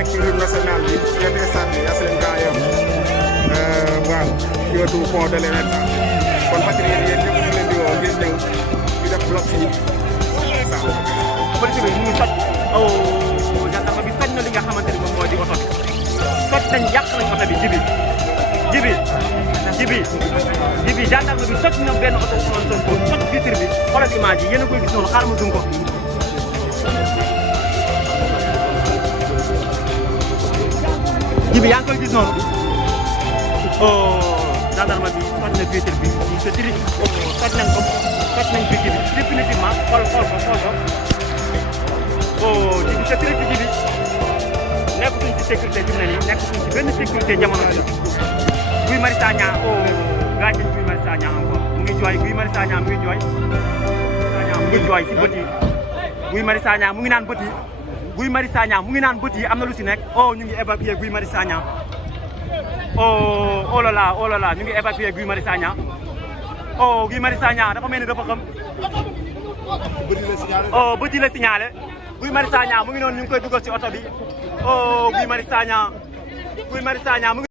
nekk ci route nationale bi yenn stade bi HLM Grand Yoff waaw yootu pont de l'Émergence kon patriote yéen ñëpp ñu leen di woo ngeen ñëw ñu def bloc fii waaw. police bi ñu ngi toj gendarme bi toj na li nga xamante ni moom moo di oto bi toj nañ yàq nañ oto bi jibi gendarme bi toj na benn oto Ousmane Sonko toj vitre bi xoolal image yi yéen a koy gis noonu xaaral ma zoom ko jibi yaa ngi koy gis noonu gendarme bi toj na vitre bi c'est triste toj nañ ko toj nañ vitre bi définitivement xool ko jibi c'est triste jibi nekkatuñ ci sécurité fi mu ne nii nekkatuñ ci benn sécurité jamono bi Guy Marius Sagna gaañ nañ Guy Marius Sagna encore mu ngi jooy Guy Marius Sagna mu ngi jooy si bët yi Guy Marius Sagna mu ngi naan bët yi Guy Marius Sagna mu ngi naan bët yi am na lu si nekk ñu ngi évacuer Guy Marius Sagna oh là là ñu ngi évacuer Guy Marius Sagna Guy Marius Sagna dafa mel ni dafa xam bët yi la signalé Guy Marius Sagna mu ngi noonu ñu ngi koy dugal si oto bi Guy Marius Sagna mu ngi